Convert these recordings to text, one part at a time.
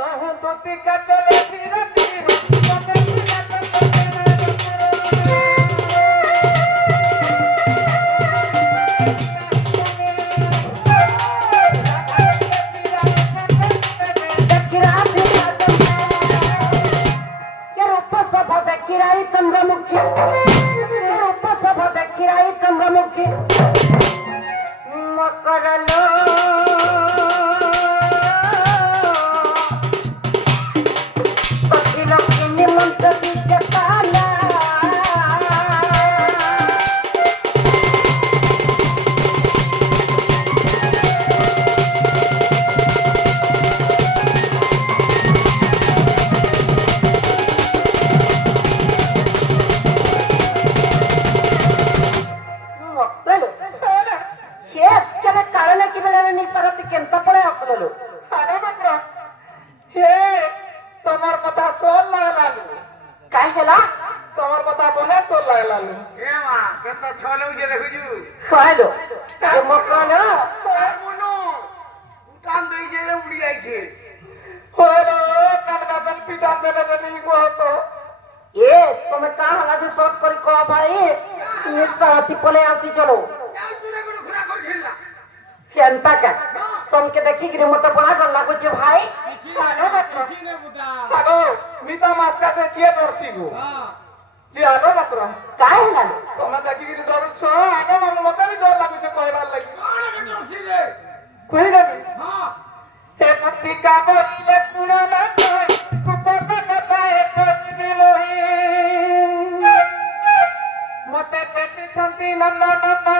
तहु दूती का चले धीरे धीरे किराई चंद्रमुखी उपसभा किराई चंद्रमुखी मकरलो सखी लक्ष्मी निमंत विजयकाला तुमके देखी कि मत बड़ा डर लागो जे भाई आनो बकरो आगो मिता मास्का से किए डरसी गो जे आनो बकरो काहे ना तुम देखी कि डर छ आगो मन मत भी डर लागो छ कहबार लागि कोन डरसी रे कहि देबी हां हे पति का बोले सुनो ना कुपर बताए कुछ भी नहीं मते पेटी छंती नन्ना नन्ना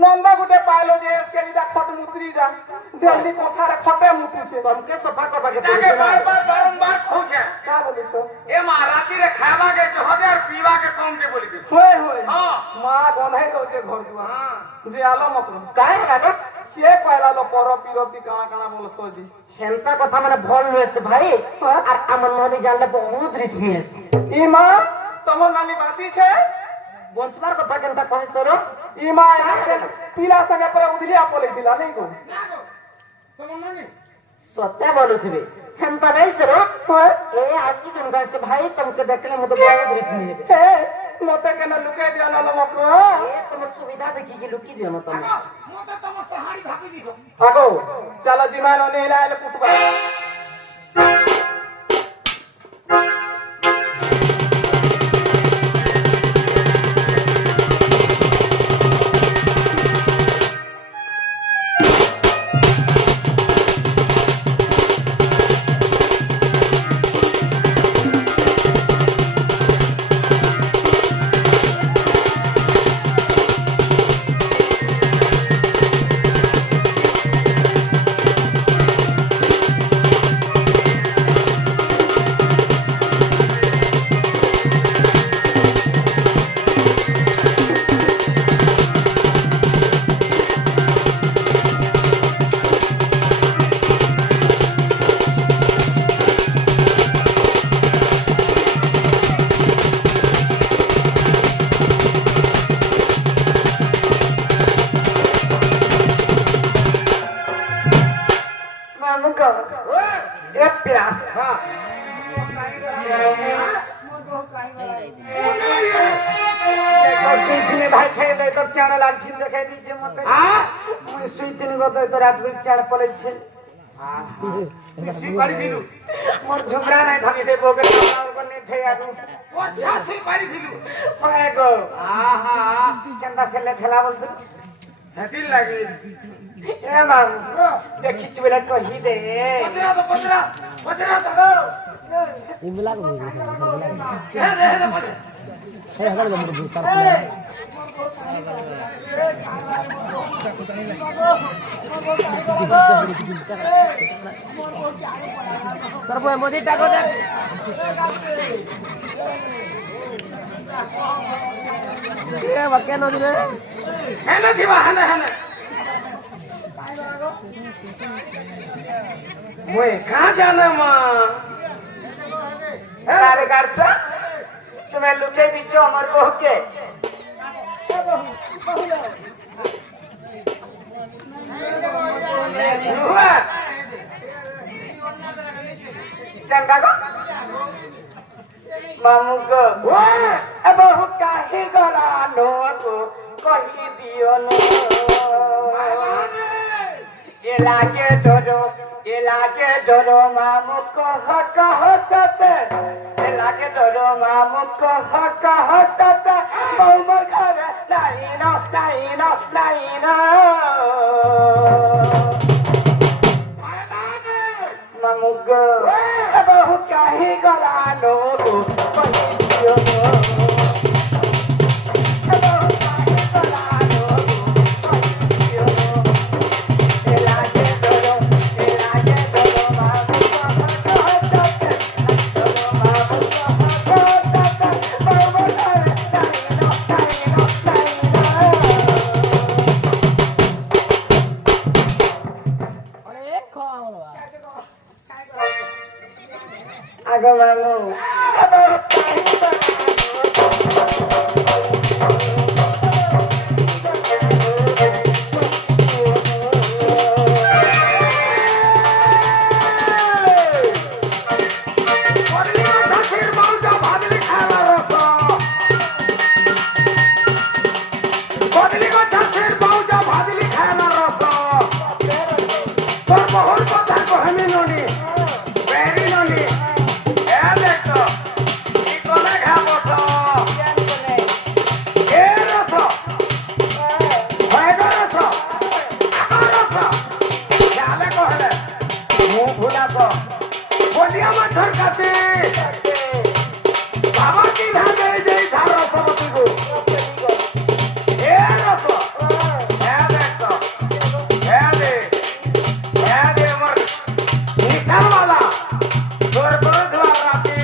नंदा गुटे पाइलो जे इसके नीडा खट मुत्रीडा दिल्ली कोठारे खटे मुत्रीछे तुमके सफा करबा के ताके बार पूछे का बोली छो ए मां राती रे खावा के जो हदे और पीवा के कम दे बोली के होय होय हां मां गधाई दो जे घर दुआ हां जे आलो मकरो काहे राडो के कहला लो पर पिरती काना काना बोल सोजी हेंता कथा माने भल होय से भाई और हमर ननी जानले बहुत रिस्की है ई मां तमर नानी बाची छे बंचमार कथा केनता कहि सरो ई मां पीला संगे पर उधलिया पले दिला नहीं को तमर नानी सत्य बोलुथिबे हेंता नहीं सरो ए आसी तुमका से भाई तुमके देखले मते बहुत रिस्की है ए मते केना लुके दिया ना लो मकरो ए तुमर सुविधा देखि के लुकी दियो न तुम मते तमर सहारी भागी दियो आगो चलो जिमान ने लाले कुटबा হ্যাঁ सुईथिनी भाई खेले तो क्या लाठी देखाई दीजिए मत मुई सुईथिनी गदई तो रात बिच चाड़ पड़े छे তুই বাড়ি দিলু मोर झुमरा नहीं भागी दे बोगे को नहीं थे आगु अच्छा তুই বাড়ি দিলু ओए गो आहा चंदा से ले खेला बोल হেতিল লাগে ए बाबू देखी चुबला कही दे পচরা তো ইমলা কো বুঝি হে রে হে পচরা হে হাগাল গম বুঝি তার তারপর মোদি টাকা দেখ এ বাকে নদি রে হেনে দিবা হেনে হেনে মই কা জানে মা अरे गार्चा तुम्हें लुके दीचो अमर बहू के हुआ चंदा को मामू को ए बहू काहे गला नो को कही दियो नो ये लागे डरो मामू कह सते ये लागे डरो मामू कह सते बहु मोर घर नहीं न मामू को ए बहू काहे गला नो को कही दियो नो ए बहू काहे गला नो को कही दियो नो ये लागे डरो मामू कह सते डरो मामू कह सते बहु मोर घर नहीं অনেক খাওয়া হলো आगो मामू अब পড়লি শাশুর বউটা ভাবলি খাওয়ার রস পড়লি শাশুর বউটা ভাবলি খাওয়ার রস তোর বহুর কথা কহনি ননি বেরি ননি এ দেখ কি কোনে খাবছ এ রস ভয়গর রস আমার রস খেয়ালে কহলে মুখ ভুলাছ বলিয়া মাছর কাছে বাবা কি ভাবে যে ধার সবতিগো এ রস এ দেখ এ দে আমার নিশাওয়ালা তোর করে ধোয়া রাতি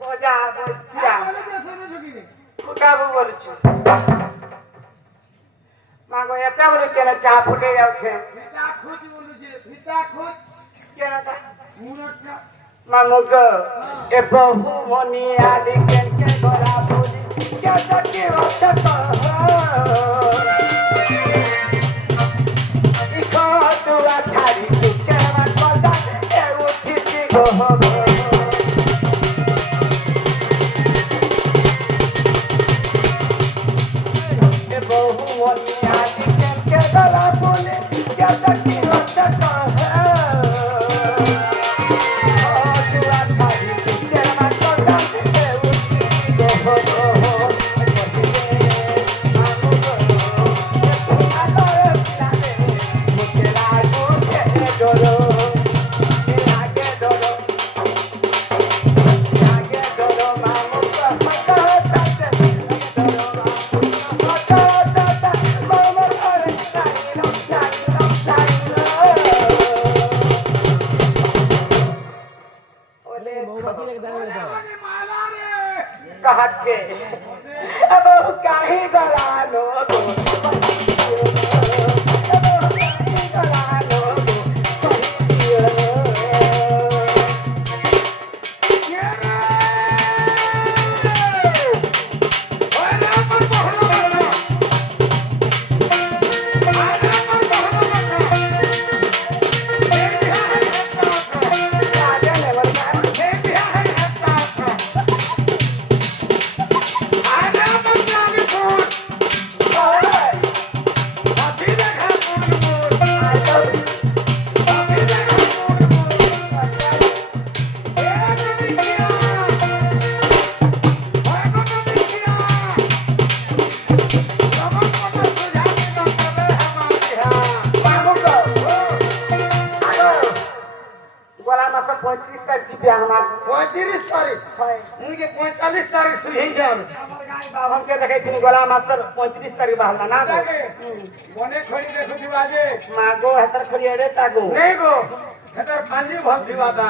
বজা বসিয়া ফুটাবো বলছো মাগো এটা বলে কেন চা ফুটে যাচ্ছে কেন তা মামু গো এ বহু মনি আলি কেন কে গলা বলি কে তো কি হচ্ছে তো ইকো তুয়া ছাড়ি তু কেন কথা এ উঠিছি গো হাতকে বহু কাহি গলানো গো গলা মাসে 35 তারিখ দিবে আমার 35 তারিখ হয় মুই 45 তারিখ শুই যাও বাবাকে দেখাইছিনি গলা মাসের 35 তারিখ বাহালা না গো মনে খড়ি দেখু দিবা যে মা গো হাতার খড়ি এড়ে তাগো নেই গো এটা কাঞ্জি ভাল দিবা দা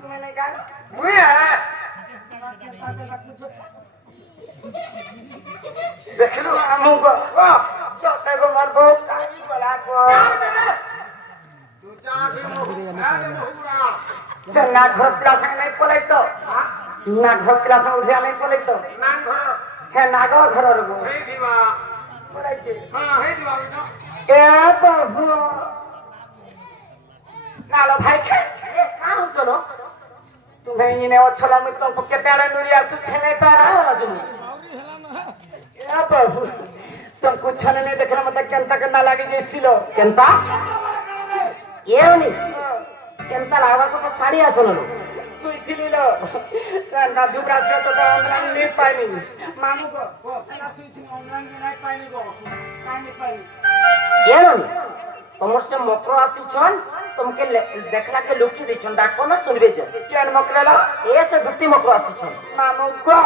তুমি নাই গান মুই দেখিলু আমু গো সতে গো মার বউ কাহি গলা গো না ঘর প্লাস নাই পলাই তো না ঘর প্লাস উঠে নাই পলাই তো না ঘর হ্যাঁ না গো ঘরের গো হেই দিবা পলাইছে হ্যাঁ হেই দিবা তো এ বাবু নালো ভাই খাই কারণ চলো তুমি ইনে অছলা আমি তো কেতে নুরি আসু ছেলে পারা না তুমি এ বাবু तुमको छने नहीं देखना मतलब केंता के ना लागे जैसी लो কেনতা ఏమని কেনতা লাগা তো ছাড়ি আসলো सुई थी लो ना जुबरा से तो ऑनलाइन नहीं पाई मामू को ना सुई थी ऑनलाइन नहीं पाई गो नहीं पाई ఏమని তোমার সে মকর আসিছন তোমাকে দেখলা কে লুকি দিছন ডাকো না শুনবে যে क्या मकरेला এসে দুটি মকর আসিছন मामू को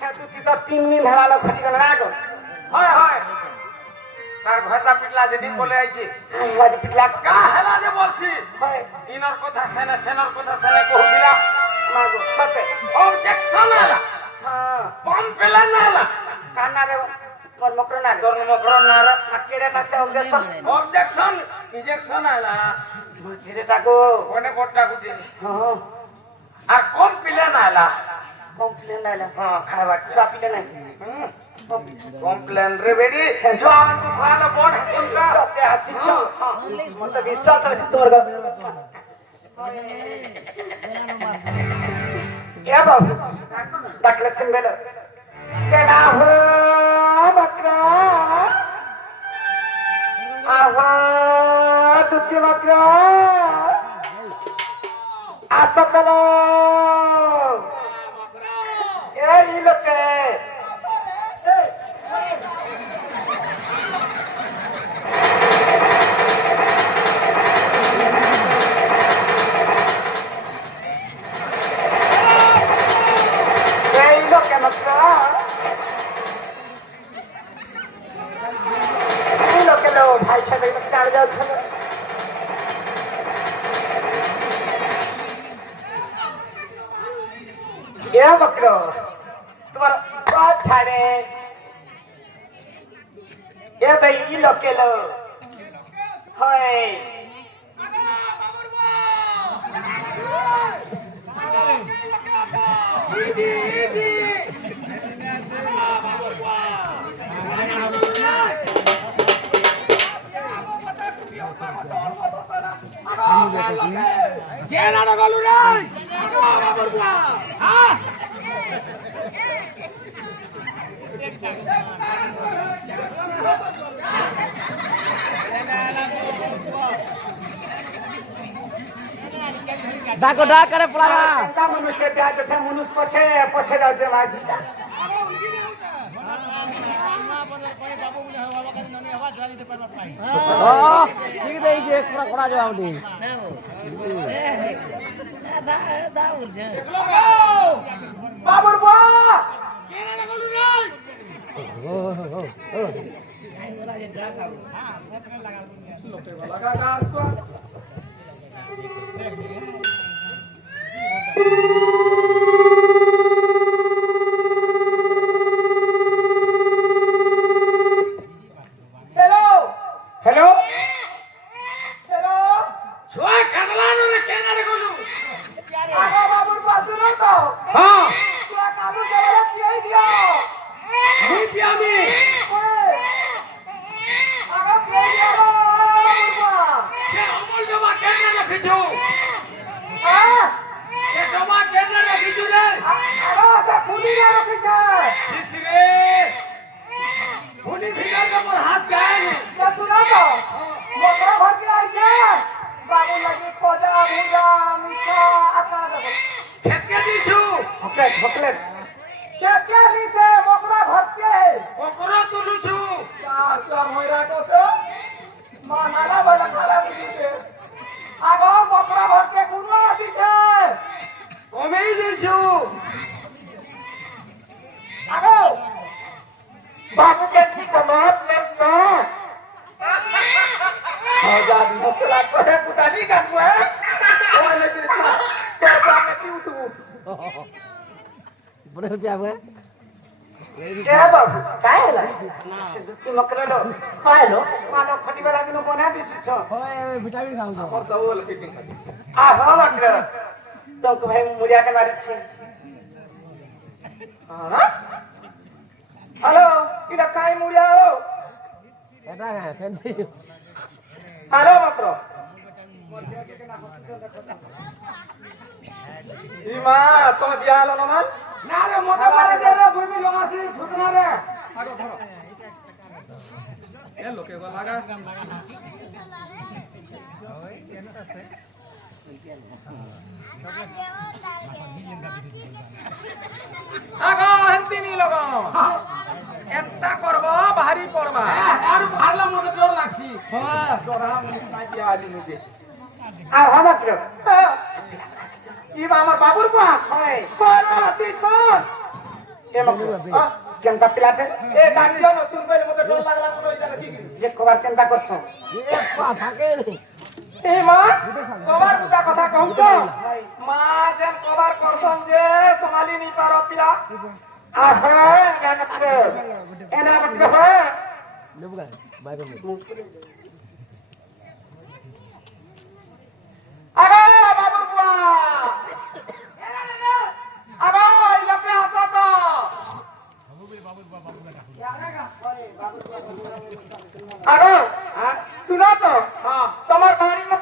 है तू तो 3 दिन हला खटी कर रागो হয় হয় তার ঘরটা পিটলা যেদিন বলে আইছি आज पिटला কা হেলা যে বলছি भाई ইনর কথা সেনে সেনর কথা সেনে কহুদিলা मागो सते অবজেকশন আলা हां পম পেলা না আলা काना रे मोर मकरना ধর্ম করন না আলা अकेले का से ऑब्जेक्शन অবজেকশন ইজেকশন আলা धीरे टाको কোনে বটটা গুটি हां আর কম পিলে না আলা कंप्लेन आला হ্যাঁ খাইবা छुआ पिले नहीं কমপ্লেন রে বেডি जो हमको खाना बोर्ड है उनका सते हाथी छो मतलब विश्वास है तोर का क्या बाबू डकले सिंबेलो केना हो बकरा आहो दुत्ती बकरा आसतलो ए ई लोग के এ বক্র তোমার বাদ ছাড়ে এ ভাই ই লোকেল হয় ডাকো ডাক করে পড়াবা মনুষ্য ব্যাজ আছে মনুষ্য পছে পছে রাজ্য মাঝিটা ও ঠিক দেই যে পুরা করা যাও দি বাবুর বা ও ও ও लगातार स्वागत हेलो हेलो हेलो छुआ कदलानो रे केना रे गोलू आगा बाबुर पास सुनो तो हां तू काबू जरा किए दियो मुई पियामी आगा किए दियो बाबुर बा के अमल जमा केना रखिजो हां के जमा केना रखिजो रे आगा से खुली ना रखी छे सिसरे भूली भितर के मोर हाथ जाए रे क्या सुना तो मोकरा भर के आई छे बाबू लगी कोजा भूजा मीठा आका दे खेत के दीछु हकलेट क्या ली से मोकरा भर के कोकरो तुलुछु क्या मोइरा को छे मानाला बड़ा काला बुझी छे आगा मोकरा भर के कुनो आसी छे ओमेई दीछु आगो बाबू के की कमात में तो हजार मसला तो है पुतानी का हुआ ओए लेकिन तो जाने क्यों तू बड़े रुपया हुए क्या बाबू काय होला तू मकरा लो काय लो मानो खटी वाला किनो बना दिस छ होय विटामिन खाऊ तो और दवल फिटिंग कर आ हां मकरा तो भाई मुरिया के मारी छे हां हेलो इदा काई मुरिया हो এটা है फैंसी हेलो मकरा इमा तुम बिया लो ना ना रे मोटा मारे दे रे भूमि लगासी छुटना रे आगो धरो ए लोके को लगा आगो हंतिनी लगो एत्ता करबो भारी पड़बा আর ভালো মতো ডর লাগছি हां डोरा मुस्ता दिया आली मुझे आ हां मकरा इमा हमर बाबुर को हाय कोन आसी छ ए मकरा केनता पिलाते ए डाकियो न सुन पहिले मते डर लागला तो इधर की जे खबर केनता करछो এ পা থাকে নি ए मां कबार कुटा कथा कहउछ मां जेन कबार करसन जे संभाली नी पारो पिला आहा गानत्र एना मकरा हो लेबु गाय বাইরে में अरे बाबुर बुआ अरे इलके आसा तो अरे सुना तो हां तमर बाड़ी में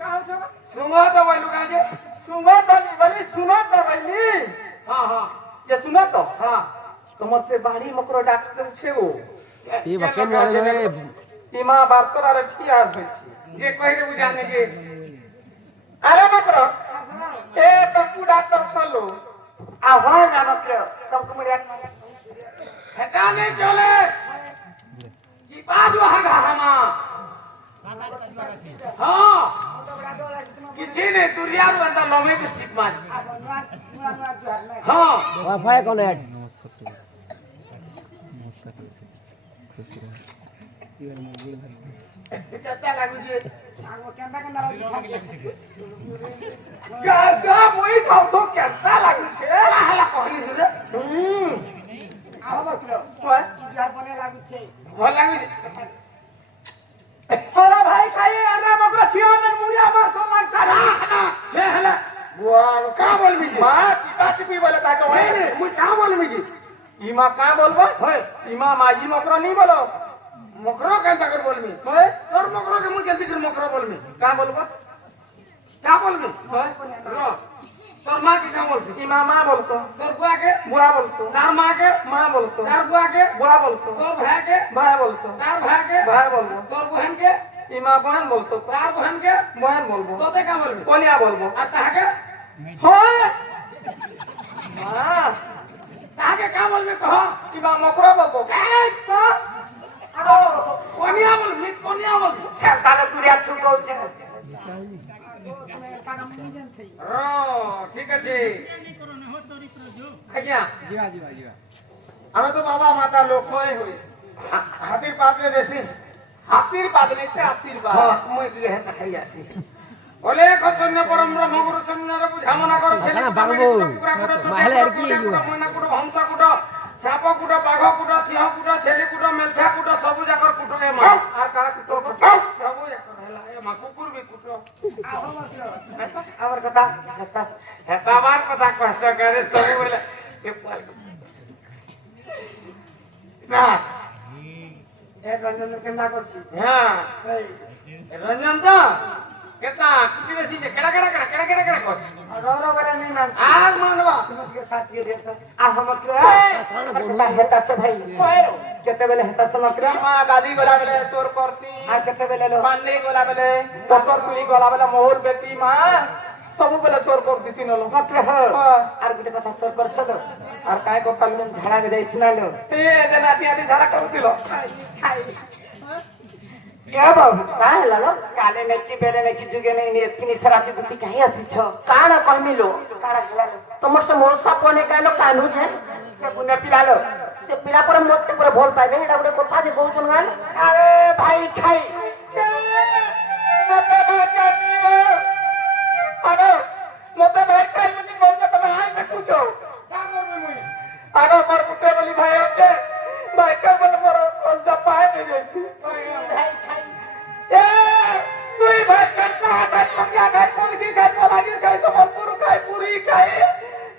का हो छ सुनो तो बोलू का जे सुनो तो नहीं बोली सुनो तो बोली हां हां ये सुनो तो हां तमर से बाड़ी मकरो डॉक्टर छे ओ ई बकेन वाले इमा बात कर रे छी आज होई छी जे कहि रे बुझाने जे अरे मकरो ए तकू डॉक्टर छलो आहा गानत्र तुमको मुरिया हेटा नहीं चले सिपा दो हगा हमा हां किछि ने दुरिया रो अंदर लमे के सिप मार हां वाईफाई कनेक्ट चचा लागु जे गासा मुई खाउ तो क्या छियाने मुड़िया में सोना चला छे हला बुआ का बोलबी जी मां चिता चिपी बोले ताके नहीं नहीं मुझे का बोलबी जी इमा का बोलबो होय इमा माजी मकरो नहीं बोलो मकरो का तकर बोलबी होय तोर मकरो के मुझे जल्दी कर मकरो बोलबी का बोलबो का बोलबी होय रो तोर मां की का बोलसी इमा मां बोलसो तोर बुआ के बुआ बोलसो तार मां के मां बोलसो तार बुआ के बुआ बोलसो तोर भाई के भाई बोलसो तार भाई के भाई बोलबो तोर बहन के इमा बहन बोलसो तार बहन के बहन बोलबो तोते का बोलबी कोनिया बोलबो आ ताहा के होय हां ताहा के का बोलबी कहो इमा मकरो बोलबो कोनिया बोलबी ताले तुरिया तू कहछे ঠিক আছে আজ্ঞা আমি তো বাবা মাতা লোক হই হাতির পাপড়ে দেছি হাসির বাদলে সে আশীর্বাদ মই কি হেতা খাই আছি ওলে খসন্য পরম ব্রহ্মগুরু সন্ন্যারে বুঝামনা করো ছেলে না, বাগবো। মাহলে আর কি এইগুলো? ময়না কুটো হংস কুটো সাপ কুটো বাঘ কুটো সিংহ কুটো ছেলে কুটো মেলছা কুটো সবু জাকর কুটো এ মা আর কারা কুটো সবু জাকর হেলা এ মা কুকুর বি কুটো আমার কথা হেতাবার কথা কষ্ট করে সবু বেলা এ পাল না এ রঞ্জন কেনা করছি হ্যাঁ রঞ্জন তো কেতা কুটি দেছি যে কেডা কেডা কেডা কেডা কেডা কেডা কস রৌরব করে নেই মানছি আর মানবা के साथ ये देखता आ हमके का हेता से भाई केते बेले हेता से मकरा मा गादी गोला बेले सोर करसी आ केते बेले लो पांडे गोला बेले पत्थर कुली गोला बेले मोहर बेटी मा सब बेले सोर कर दिसी नलो मकरा हो हाँ। आर गुटे कथा सर कर छलो আর কাই কথা লো झाड़ा के जाइथिना लो এ যেন আটি আটি ঝাড়া করুতিল क्या बाबू का हला लो काले ने की बेले ने की जुगे ने इतनी सराती दुती काहे आसी छ काना कहमिलो काना हला लो तुमर से मोर सापने कालो कानू है से पुने पिला लो से पिला पर मत पर भोल पाइबे एडा गुटे कथा जे कहउछन गान अरे भाई खाई মতে ভাই কাটিও আগো মতে ভাই কাই যদি কোন তুমি আই দেখুছো কা করবে মুই আগো মোর কুটে বলি ভাই আছে ভাই কা বলে মোর কলজা পায় নে যাইছি भाई खाई এ তুই ভাই কাটা কাট লাগিয়া গায় কোন কি গায় লাগি গায় সব পুরো খাই পুরি খাই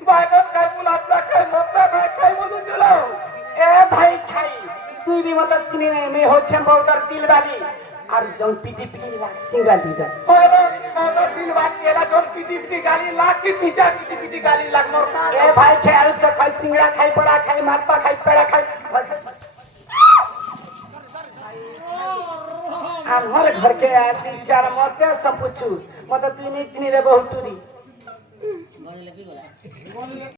বাইগন খাই মুলাতা খাই মতে ভাই খাই মধু জলো ए भाई खाई तू भी मतलब चिने में हो छम बहुत दिल वाली और जंग पीटी पीटी लाग सिंगल दीदा ওরে মদর দিল বাদ কেলা জন পিটি পিটি গালি লাগ কি পিছা পিটি पिटी गाली लाग मोर का ए भाई खेल से खाई सिंगड़ा खाई बड़ा खाई मालपा खाई पेड़ा खाई हमारे घर के आसी चार मत सब पूछू मत तीन रे बहुत दूरी